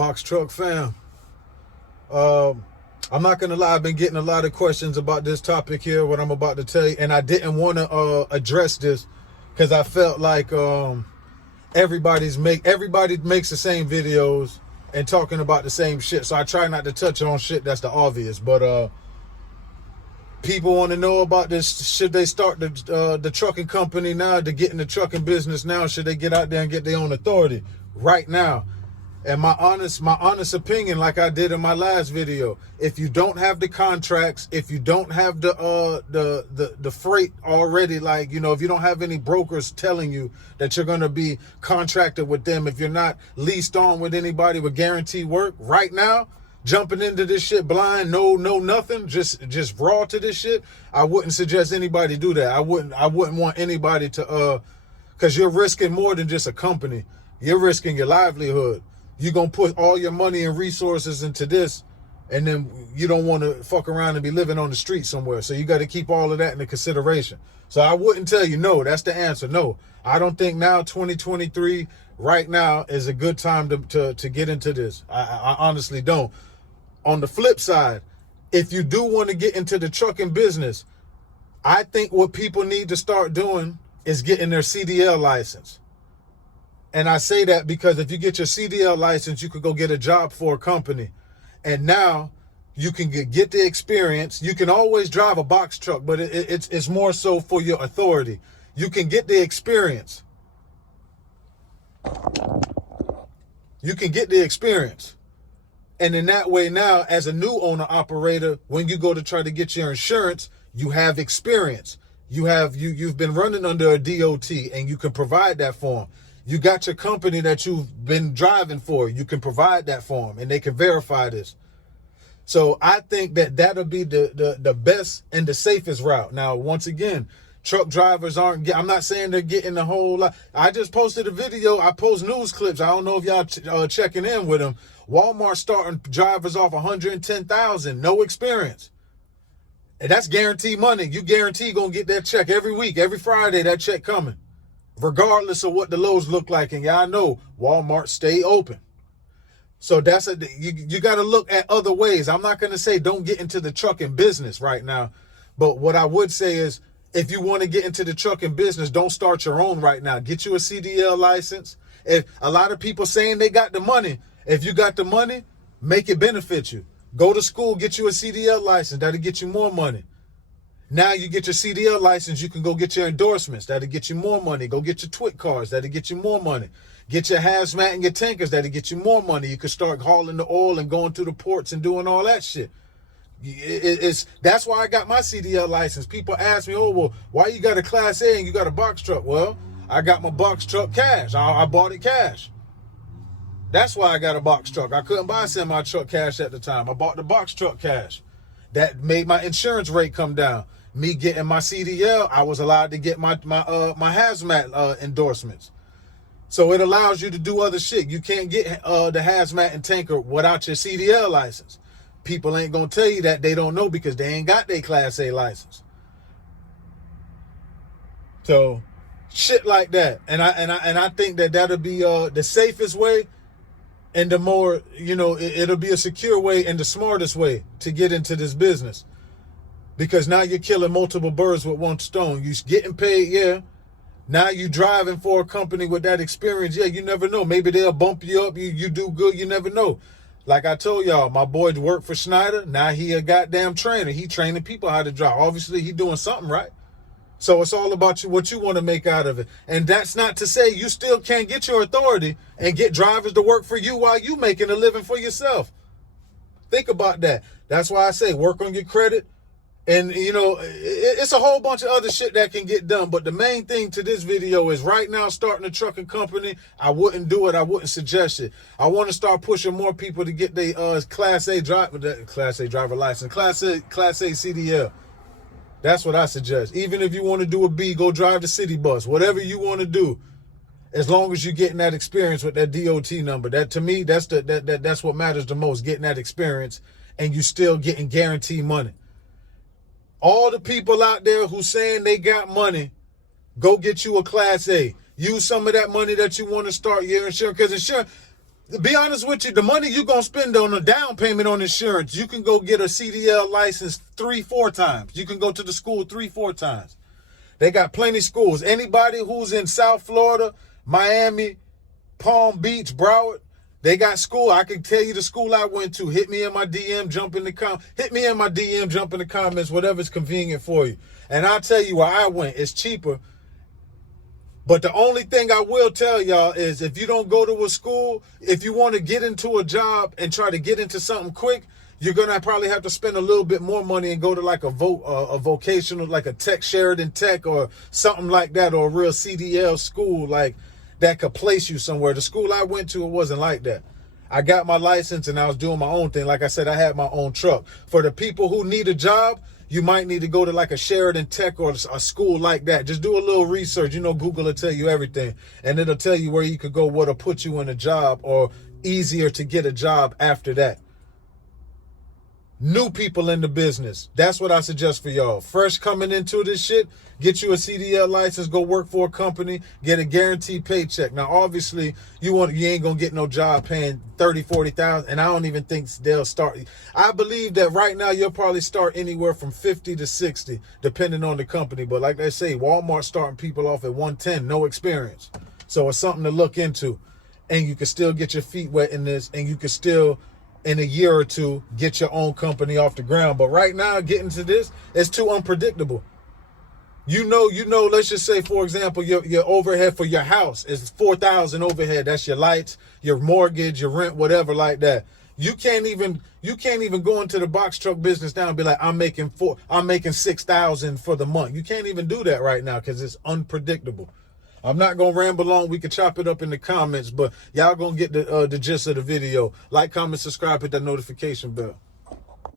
Box Truck fam. I'm not gonna lie, I've been getting a lot of questions about this topic here, what I'm about to tell you, and I didn't want to address this because I felt like everybody makes the same videos and talking about the same shit. So I try not to touch on shit that's the obvious. But people want to know about this. Should they start the trucking company now, to get in the trucking business now? Should they get out there and get their own authority right now? And my honest opinion, like I did in my last video, if you don't have the contracts, if you don't have the freight already, like, you know, if you don't have any brokers telling you that you're going to be contracted with them, if you're not leased on with anybody with guaranteed work right now, jumping into this shit blind, no nothing, just raw to this shit, I wouldn't suggest anybody do that. I wouldn't want anybody to because you're risking more than just a company. You're risking your livelihood. You're going to put all your money and resources into this, and then you don't want to fuck around and be living on the street somewhere. So you got to keep all of that into consideration. So I wouldn't tell you no. That's the answer. No, I don't think now, 2023, right now is a good time to get into this. I honestly don't. On the flip side, if you do want to get into the trucking business, I think what people need to start doing is getting their CDL license. And I say that because if you get your CDL license, you could go get a job for a company. And now you can get the experience. You can always drive a box truck, but it's more so for your authority. You can get the experience. You can get the experience. And in that way now, as a new owner operator, when you go to try to get your insurance, you have experience. You've been running under a DOT, and you can provide that for them. You got your company that you've been driving for. You can provide that for them, and they can verify this. So I think that'll be the best and the safest route. Now, once again, truck drivers I'm not saying they're getting a whole lot. I just posted a video. I post news clips. I don't know if y'all checking in with them. Walmart starting drivers off $110,000, no experience. And that's guaranteed money. You guarantee gonna get that check every week, every Friday, that check coming, regardless of what the loads look like. And y'all know Walmart stay open. So you got to look at other ways. I'm not going to say don't get into the trucking business right now. But what I would say is, if you want to get into the trucking business, don't start your own right now. Get you a CDL license. If a lot of people saying they got the money, if you got the money, make it benefit you. Go to school, get you a CDL license. That'll get you more money. Now you get your CDL license, you can go get your endorsements. That'll get you more money. Go get your TWIC cards. That'll get you more money. Get your hazmat and your tankers. That'll get you more money. You can start hauling the oil and going through the ports and doing all that shit. That's why I got my CDL license. People ask me, oh, well, why you got a Class A and you got a box truck? Well, I got my box truck cash. I bought it cash. That's why I got a box truck. I couldn't buy a semi-truck cash at the time. I bought the box truck cash. That made my insurance rate come down. Me getting my CDL, I was allowed to get my hazmat endorsements. So it allows you to do other shit. You can't get the hazmat and tanker without your CDL license. People ain't gonna tell you that. They don't know because they ain't got their Class A license. So shit like that. And I think that'll be the safest way, and the more, it'll be a secure way and the smartest way to get into this business. Because now you're killing multiple birds with one stone. You getting paid, yeah. Now you driving for a company with that experience, yeah. You never know. Maybe they'll bump you up. You do good. You never know. Like I told y'all, my boy worked for Schneider. Now he a goddamn trainer. He training people how to drive. Obviously, he doing something right. So it's all about what you want to make out of it. And that's not to say you still can't get your authority and get drivers to work for you while you making a living for yourself. Think about that. That's why I say work on your credit. And, it's a whole bunch of other shit that can get done. But the main thing to this video is right now starting a trucking company. I wouldn't do it. I wouldn't suggest it. I want to start pushing more people to get their Class A driver license, Class A CDL. That's what I suggest. Even if you want to do a B, go drive the city bus. Whatever you want to do, as long as you're getting that experience with that DOT number. That, to me, that's what matters the most, getting that experience, and you still getting guaranteed money. All the people out there who saying they got money, go get you a Class A. Use some of that money that you want to start your insurance. Because insurance, To be honest with you, the money you're going to spend on a down payment on insurance, you can go get a CDL license 3-4 times. You can go to the school 3-4 times. They got plenty of schools. Anybody who's in South Florida, Miami, Palm Beach, Broward, they got school. I can tell you the school I went to. Hit me in my DM, jump in the comments, whatever's convenient for you. And I'll tell you where I went. It's cheaper. But the only thing I will tell y'all is if you don't go to a school, if you want to get into a job and try to get into something quick, you're going to probably have to spend a little bit more money and go to like a vocational, like a tech, Sheridan Tech or something like that, or a real CDL school like that could place you somewhere. The school I went to, it wasn't like that. I got my license and I was doing my own thing. Like I said, I had my own truck. For the people who need a job, you might need to go to like a Sheridan Tech or a school like that. Just do a little research. You know, Google will tell you everything. And it'll tell you where you could go, what'll put you in a job or easier to get a job after that. New people in the business. That's what I suggest for y'all. Fresh coming into this shit, get you a CDL license, go work for a company, get a guaranteed paycheck. Now, obviously, you ain't gonna get no job paying 30, 40,000, and I don't even think they'll start. I believe that right now you'll probably start anywhere from 50 to 60, depending on the company. But like they say, Walmart's starting people off at 110, no experience. So it's something to look into. And you can still get your feet wet in this, and you can still, in a year or two, get your own company off the ground. But right now, getting to this, it's too unpredictable. You know, let's just say, for example, your overhead for your house is $4,000 overhead. That's your lights, your mortgage, your rent, whatever like that. You can't even go into the box truck business now and be like, I'm making $6,000 for the month. You can't even do that right now because it's unpredictable. I'm not going to ramble on. We can chop it up in the comments, but y'all going to get the gist of the video. Like, comment, subscribe, hit that notification bell.